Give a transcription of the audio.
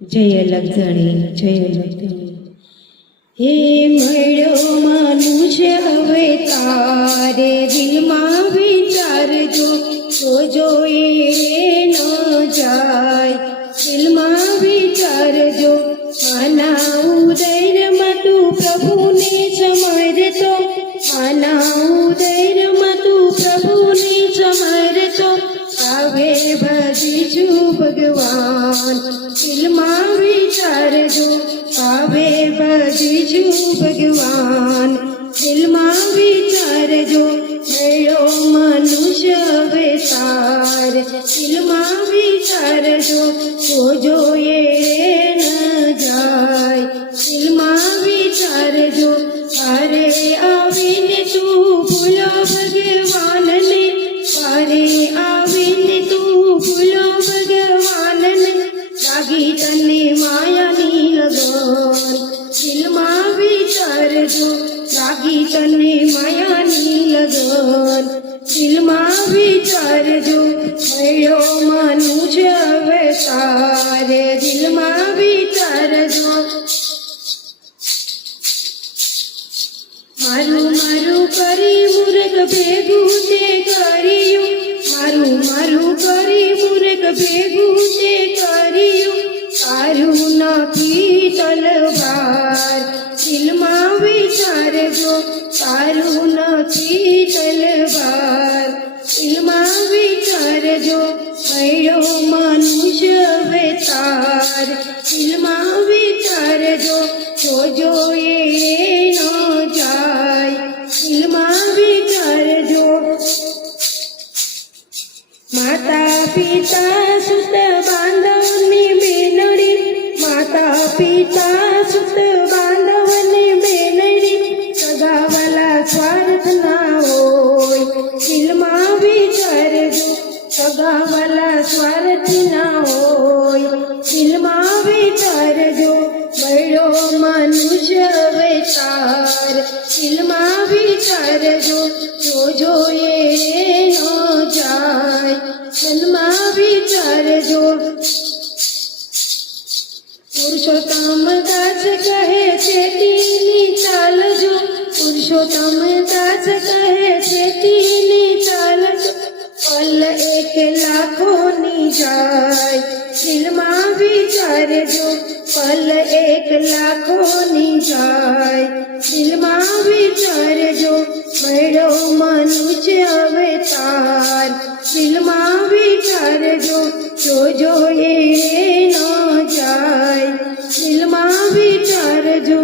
જય લગધણી જય લગધણી હે મળ્યો મનુષ્ય હવે તારે દિલમાં વિચારજો તો જોઈ ન જાય દિલમાં વિચારજો આના ઉદયમાં તું પ્રભુને સમરતો આના ઉદયમાં તું પ્રભુને સમરતો આવે ભજીશું ભગવાન. દિલમાં વિચારજો આવે બજજો ભગવાન. દિલમાં વિચારજો મેળો મનુષ્ય હવે તાર દિલમાં વિચારજો તો જોઈએ ન જાય. દિલમાં વિચારજો અરે આવીને વિચારજો લાગી તને માયાની લગન દિલમાં વિચારજો મળ્યો મનુષ્ય હવે તારે દિલમાં વિચારજો મારું મારું કરી મુરગ ભેગું તે કર્યું મારું મારું કરી મુરગ ભેગું તે કર્યું તારું નથી તલવાર તાર દિલમાં વિચારજો જોજો એ ન જાય દિલમાં વિચારજો માતા પિતા સુત બાંધવની બેનડી માતા પિતા સુત બાંધવની બેનડી સગાવાલા સ્વાર્થ ના હોય દિલમાં વિચારજો સગાવાલા સ્વાર્થ ના દિલમાં વિચારજો જોજો એ ન જાય દિલમાં વિચારજો પુરુષોત્તમ દાસ કહે છે તીની ચાલજો પુરુષોત્તમ દાસ કહે છે તીની ચાલજો પલ એક લાખોની જાય દિલમાં વિચારજો પલ એક લાખોની જાય દિલમાં વિચારજો મળ્યો મનુષ્ય હવે તાર દિલમાં વિચારજો જોજો એ ન જાય દિલમાં વિચારજો